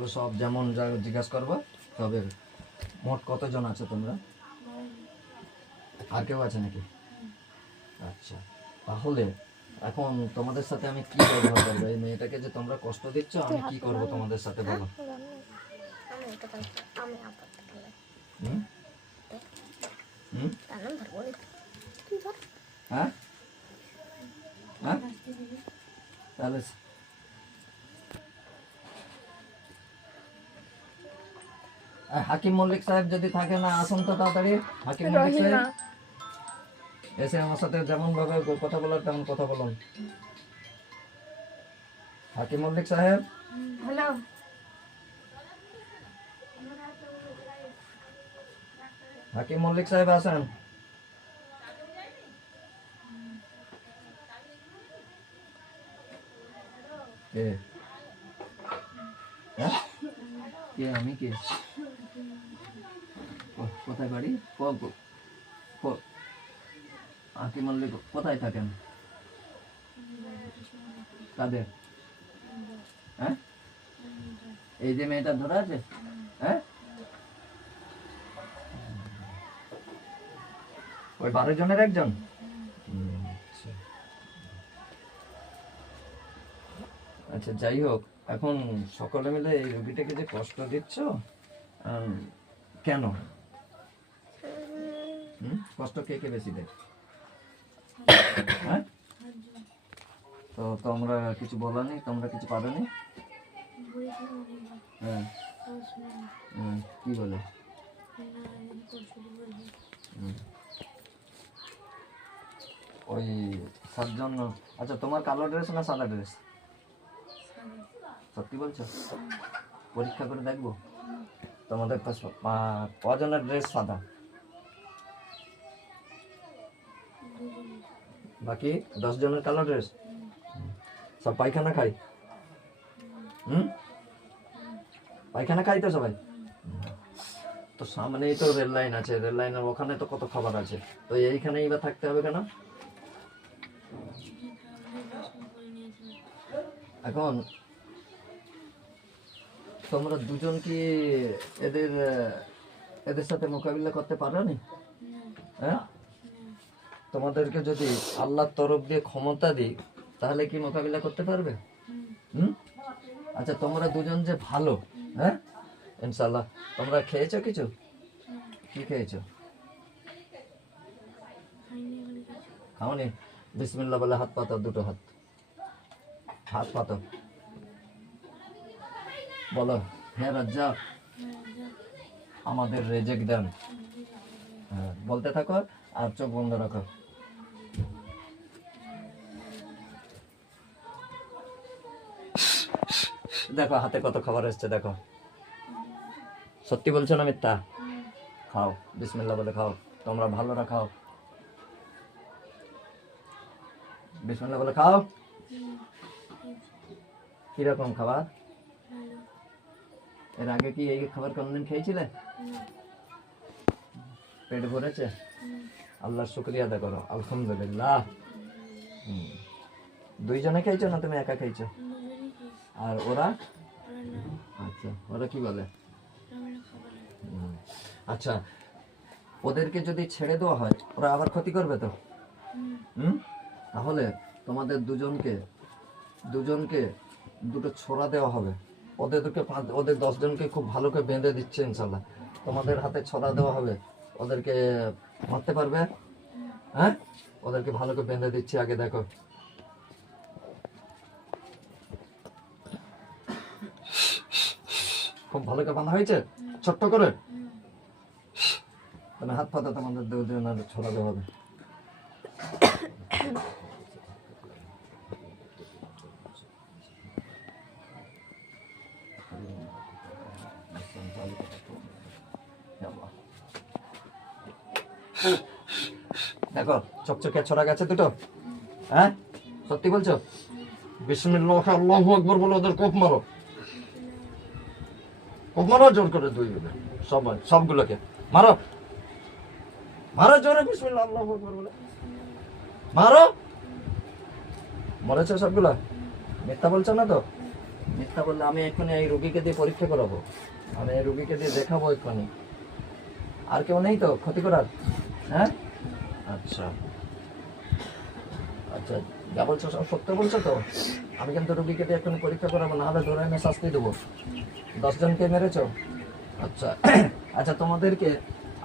ভালো সব যেমন যা জিজ্ঞাসা করবো। তবে মোট কতজন আছো তোমরা? আর কেউ আছে নাকি? আচ্ছা, তাহলে এখন তোমাদের সাথে আমি কি ব্যবহার করবো? এই মেয়েটাকে যে তোমরা কষ্ট দিচ্ছ, আমি কি করবো তোমাদের সাথে বলো? হুম হুম হ্যাঁ হ্যাঁ, তাহলে হাকিম মল্লিক সাহেব যদি থাকে না, আসুন তো তাড়াতাড়ি। হাকিম মল্লিক সাহেব এসে আমার সাথে যেমন ভাবে কথা বলার তেমন কথা বলুন। হাকিম মল্লিক সাহেব, হ্যালো, হাকিম মল্লিক সাহেব আসেন। কে? হ্যাঁ? কে? আমি কে? কোথায় বাড়ি? হাকিম মল্লিক কোথায় থাকেন? কাদের? হ্যাঁ, এই যে মেয়েটা ধরে আছে, হ্যাঁ, ওই 12 জনের একজন। আচ্ছা, যাই হোক, এখন সকলে মিলে এই রোগীটাকে যে কষ্ট দিচ্ছ, কেন? কষ্ট কে কে বেশি দেয়? হ্যাঁ, তো তোমরা কিছু বলনি, তোমরা কিছু পারোনি? হ্যাঁ, কি বলে? ওই 7 জন। আচ্ছা, তোমার কালো ড্রেস না সাদা ড্রেস? সত্যি বলছো? পরীক্ষা করে দেখবো। তোমাদের তো কজনের ড্রেস সাদা? বাকি 10 জনের কালো ড্রেস। সব পায়খানা খাই? পায়খানা খাই তো সবাই? তো সামনেই তো রেল লাইন আছে, রেল লাইনের ওখানে তো কত খাবার আছে, তো এইখানেই বা থাকতে হবে কেন? এখন তোমরা দুজন কি এদের এদের সাথে মোকাবিলা করতে পারোনি? হ্যাঁ, তোমাদেরকে যদি আল্লাহর তরফ দিয়ে ক্ষমতা দিই, তাহলে কি মোকাবিলা করতে পারবে? আচ্ছা, তোমরা দুজন যে ভালো, হ্যাঁ, ইনশাআল্লাহ। তোমরা খেয়েছো কিছু? কি খেয়েছো? খাওনি? বিসমিল্লাহ বলে হাত পাতো, দুটো হাত, হাত পাতো, বলো হ্যাঁ রাজ্জাক আমাদের রেজেক দেন। হ্যাঁ, বলতে থাকো আর চোখ বন্ধ রাখো। দেখো হাতে কত খাবার এসছে, দেখো। সত্যি বলছো না মিথ্যা? খাও, বিসমিল্লাহ বলে খাও। তোমরা ভালোরা খাও, বিসমিল্লাহ বলে খাও। কিরকম খাবার? এর আগে কি এই খাবার কোনদিন খেয়েছিলে? পেট ভরেছে? আল্লাহর শুকরিয়া আদায় করো, আলহামদুলিল্লাহ। 2 জনে খেয়েছো না তুমি একা খেয়েছো? আর ওরা? আচ্ছা, ওরা কি বলে? আচ্ছা, ওদেরকে যদি ছেড়ে দেওয়া হয়, ওরা আবার ক্ষতি করবে তো। তাহলে তোমাদের দুজনকে দুটো ছোরা দেওয়া হবে। ওদের 10 জনকে খুব ভালো করে বেঁধে দিচ্ছে ইনশাল্লাহ। তোমাদের হাতে ছড়া দেওয়া হবে, ওদেরকে মারতে পারবে? হ্যাঁ, ওদেরকে ভালো করে বেঁধে দিচ্ছি, আগে দেখো। খুব ভালো করে বাঁধা হয়েছে, ছোট্ট করে। তাহলে হাত পাতা, তোমাদের দুজনের ছড়া দেওয়া হবে। দেখো চকচকে ছড়া গেছে দুটো। হ্যাঁ, সত্যি বলছো? বিসমিল্লাহ আল্লাহু আকবার বলে ওদের কোপ মারো, কোপ মারো জোর করে, 2 মিনিট সবগুলোকে মারো, মারো জোরে, বিসমিল্লাহ আল্লাহু আকবার বলে মারো। মরেছে সবগুলা? মিথ্যা বলছো না তো? মিথ্যা বললে আমি এক্ষুনি এই রোগীকে দিয়ে পরীক্ষা করাবো, আমি এই রোগীকে দিয়ে দেখাবো এক্ষুনি। আর কেউ নেই তো ক্ষতি করার? হ্যাঁ, আচ্ছা আচ্ছা, যা বলছো সব সত্য বলছো তো? আমি কিন্তু রোগীকে দিয়ে এক্ষুনি পরীক্ষা করাবো, না হলে ধরে এনে শাস্তি দেবো। 10 জনকে মেরেছো? আচ্ছা আচ্ছা, তোমাদেরকে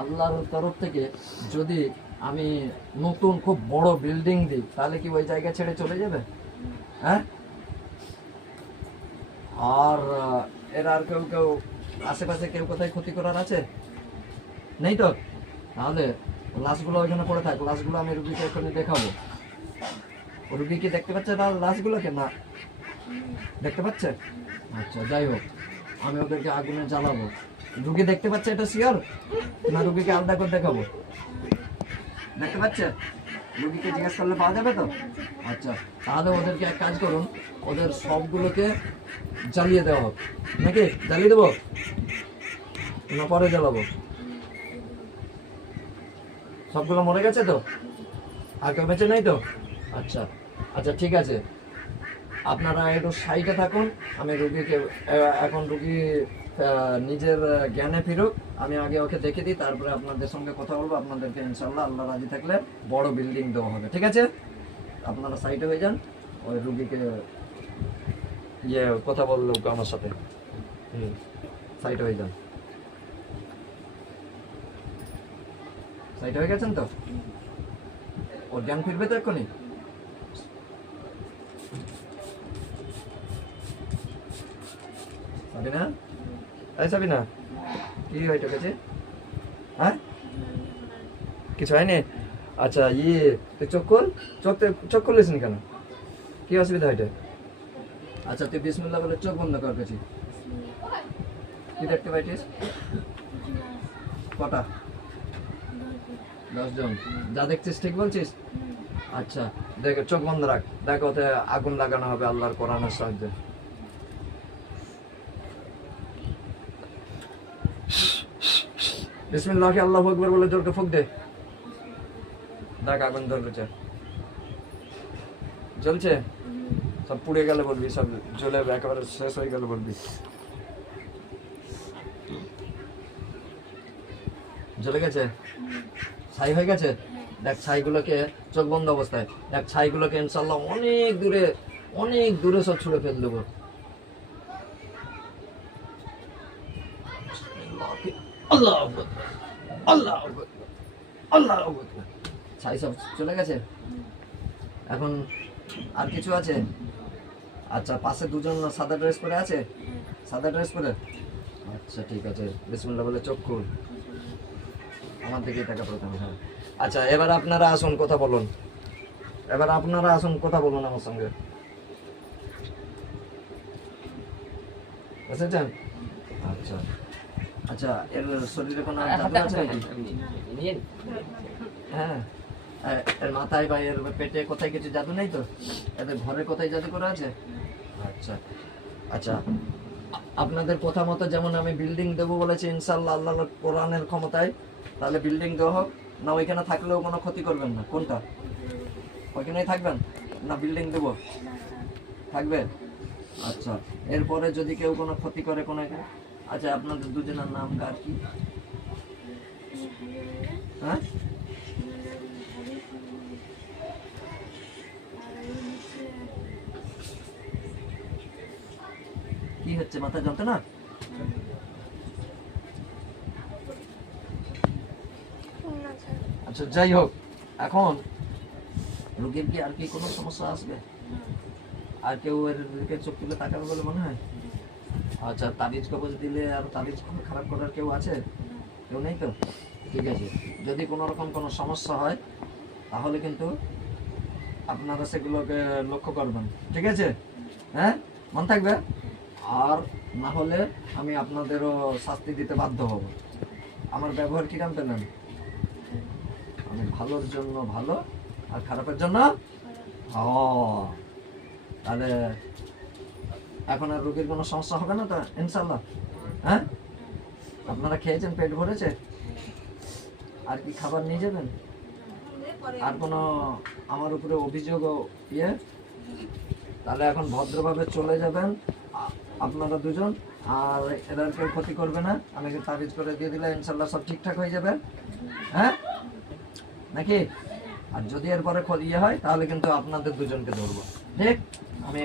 আল্লাহর তরফ থেকে যদি আমি নতুন খুব বড় বিল্ডিং দিই, তাহলে কি ওই জায়গা ছেড়ে চলে যাবে? হ্যাঁ, আর এর আর কেউ কেউ আশেপাশে কেউ কোথায় ক্ষতি করার আছে? নেই তো? তাহলে লাশগুলো ওইখানে পড়ে থাক, লাশগুলো আমি রুগীকে এক্ষুনি দেখাবো। রুগী কি দেখতে পাচ্ছে না লাশগুলোকে? না দেখতে পাচ্ছে? আচ্ছা, যাই হোক, আমি ওদেরকে আগুনে জ্বালাবো। রুগী দেখতে পাচ্ছে এটা শিওর? না রুগীকে আলাদা করে দেখাবো? দেখতে পাচ্ছে? রুগীকে জিজ্ঞেস করলে পাওয়া যাবে তো? আচ্ছা, তাহলে ওদেরকে এক কাজ করুন, ওদের সবগুলোকে জ্বালিয়ে দেওয়া হোক। নাকি জ্বালিয়ে দেবো না পরে জ্বালাবো? সবগুলো মরে গেছে তো? আর কেউ বেঁচে নেই তো? আচ্ছা আচ্ছা, ঠিক আছে, আপনারা একটু সাইডে থাকুন। আমি রুগীকে এখন রুগী নিজের জ্ঞানে ফিরুক, আমি আগে ওকে দেখে দিই, তারপরে আপনাদের সঙ্গে কথা বলবো। আপনাদেরকে ইনশাল্লাহ আল্লাহ রাজি থাকলে বড় বিল্ডিং দেওয়া হবে, ঠিক আছে? আপনারা সাইডে হয়ে যান, ওই রুগীকে কথা বললো আমার সাথে। সাইডে হয়ে যান। সাইডে হয়ে গেছেন তো? ওর জ্ঞান ফিরবে তো এক্ষুনি? সাবিনা, এই সাবিনা, কি হয়েছে কাছে? হ্যাঁ, কিছু হয়নি? আচ্ছা, তুই চোখ খোল। চোখ খুলিস নি কেন? কি অসুবিধা হয়েছে? আচ্ছা, তুই বিসমিল্লাহ বলে চোখ বন্ধ কর। কাছে কি দেখতে পাইছিস? কটা? 10 জন। যা দেখছিস ঠিক বলছিস? আচ্ছা, দেখ, চোখ বন্ধ রাখ, দেখ ওতে আগুন লাগানো হবে আল্লাহর কোরআনের সাহায্যে। বিসমিল্লাহ আল্লাহু আকবার বলে জোরকে ফুঁক দে। দেখ আগুন ধরেছে, জ্বলছে। সব পুড়ে গেলে বলবি, সব জ্বলে একেবারে শেষ হয়ে গেলে বলবি। জ্বলে গেছে, ছাই হয়ে গেছে। দেখ ছাইগুলোকে, চোখ বন্ধ অবস্থায় দেখ ছাইগুলোকে ইনশাল্লাহ অনেক দূরে সব ছুঁড়ে ফেল দেবো। আল্লাহ আল্লাহ আল্লাহ, ছাই সব চলে গেছে। এখন আর কিছু আছে? আচ্ছা, পাশে 2 জন সাদা ড্রেস পরে আছে, সাদা ড্রেস পরে। আচ্ছা, ঠিক আছে, বিসমিল্লাহ বলে চোখ খুল। আমার দিকে টাকা প্রথমে। হ্যাঁ, আচ্ছা, এবার আপনারা আসুন, কথা বলুন। এবার আপনারা আসুন, কথা বলুন আমার সঙ্গে। বুঝেছেন? আচ্ছা আচ্ছা, এর শরীরে কোনো জাদু আছে নাকি? হ্যাঁ, এর মাথায় বা এর পেটে কোথায় কিছু জাদু নেই তো? এদের ঘরে কোথায় জাদু করা আছে? আচ্ছা আচ্ছা, আপনাদের কথা মতো যেমন আমি বিল্ডিং দেবো বলেছি ইনশাল্লাহ আল্লাহর কোরআনের ক্ষমতায়, তাহলে বিল্ডিং দেওয়া হোক। না ওইখানে থাকলেও কোনো ক্ষতি করবেন না? কোনটা? ওইখানেই থাকবেন না বিল্ডিং দেবো? থাকবে। আচ্ছা, এরপরে যদি কেউ কোনো ক্ষতি করে কোনো, আচ্ছা, আপনাদের দুজনের নাম কার কি? হ্যাঁ, কি হচ্ছে? মাথা যন্ত্রণা? আচ্ছা, যাই হোক, এখন রোগীর কি আর কি কোনো সমস্যা আসবে? আর কেউ এর দিকে চোখ তুলে তাকাবে বলে মনে হয়? আচ্ছা, তাবিজ কবজ দিলে আর তাবিজ খারাপ করার কেউ আছে? কেউ নেই তো? ঠিক আছে, যদি কোনো রকম কোনো সমস্যা হয় তাহলে কিন্তু আপনারা সেগুলোকে লক্ষ্য করবেন, ঠিক আছে? হ্যাঁ, মন থাকবে। আর না হলে আমি আপনাদেরও শাস্তি দিতে বাধ্য হব। আমার ব্যবহার কিরম পেলেন? আমি ভালোর জন্য ভালো আর খারাপের জন্য তাহলে এখন আর রোগীর কোনো সমস্যা হবে না তো ইনশাল্লাহ? হ্যাঁ, আপনারা খেয়েছেন, পেট ভরেছে? আর কি খাবার নিয়ে যাবেন? আর কোনো আমার উপরে অভিযোগ তাহলে এখন ভদ্রভাবে চলে যাবেন। আপনারা দুজন, আর এদের কেউ ক্ষতি করবে না। আমি তাবিজ করে দিয়ে দিলে ইনশাল্লাহ সব ঠিকঠাক হয়ে যাবে, হ্যাঁ নাকি? আর যদি এরপরে ইয়ে হয় তাহলে কিন্তু আপনাদের দুজনকে ধরবো, ঠিক? আমি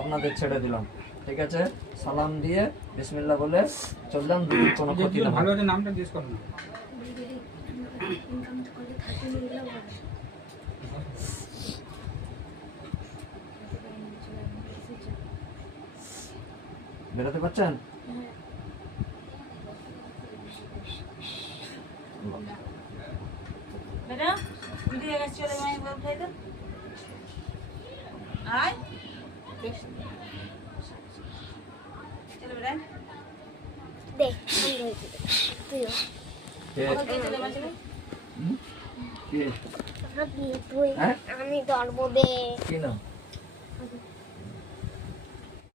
আপনাদের ছেড়ে দিলাম, ঠিক আছে? সালাম দিয়ে বিসমিল্লাহ বলে চললাম, কোনো ক্ষতি না হয়। ভালো আছে, নামটা জিজ্ঞেস করো না। বেরোতে পারছেন? বেটা ভিডিও গেছে চলে মাই বল খাই তো আয় চলে বেটা দে বন্ধ হয়েছে তুইও কে? ওকে চলে বাঁচলে কে? তুই হ্যাঁ? আমি ধরবো দে কি নাম?